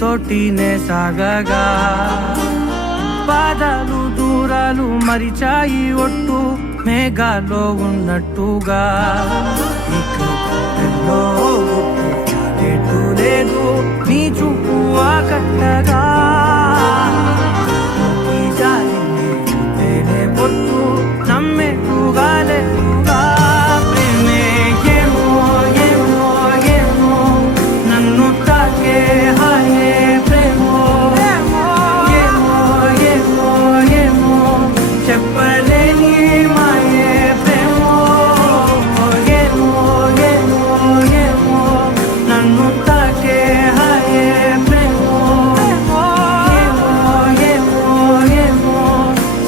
నీతోటినే సాగగా పాదాలు దూరాలు మరిచాయి ఒట్టు మేఘాలో ఉన్నట్టుగా లేదు నీ చూపు ఆకట్టగా పొట్టు నమ్మేట్టుగా లేదుగా ప్రేమే ఏమో ఏమో ఏమో నన్ను తాకే హాయే ప్రేమో ఏమో ఏమో ఏమో చెప్పలేని మాయే ప్రేమో ఏమో ఏమో ఏమో నన్ను తాకే హాయే ప్రేమో ఏమో ఏమో ఏమో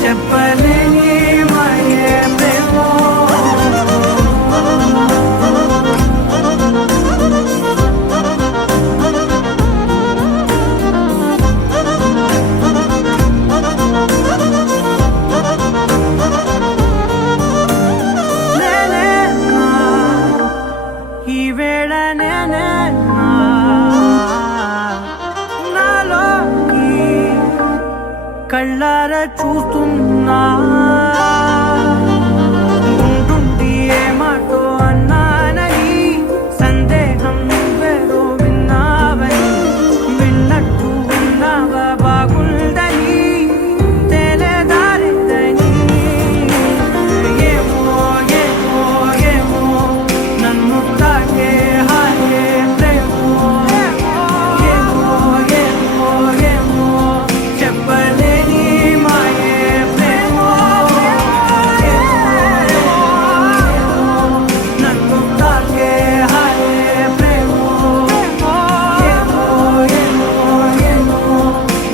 చెప్పలేని మాయే ప్రేమో ఈ వేళ నాలోకి కళ్ళారా చూస్తున్నా ఉంటుండి ఏ మాటో అన్నానని సందేహం నువ్వేదో విన్నావని విన్నట్టు ఉన్నావా బాగుందని తెలియదారిద్దని ఏమో ఏమో ఏమో నన్ను తాకే హాయే ప్రేమో ఏమో ఏమో ఏమో చెప్పలేని మాయే ప్రేమో నన్ను తాకే హాయే ప్రేమో ఏమో ఏమో ఏమో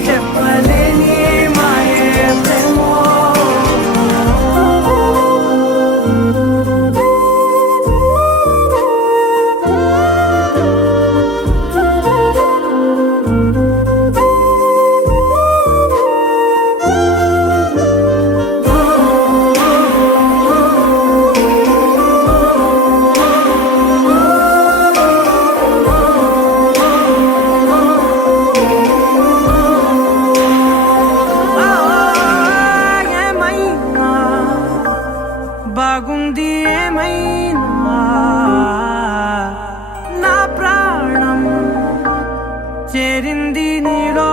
చెప్పలేని మాయే ప్రేమో ఏమైనా బాగుంది ఏమైనా నా ప్రాణం చేరింది నీలో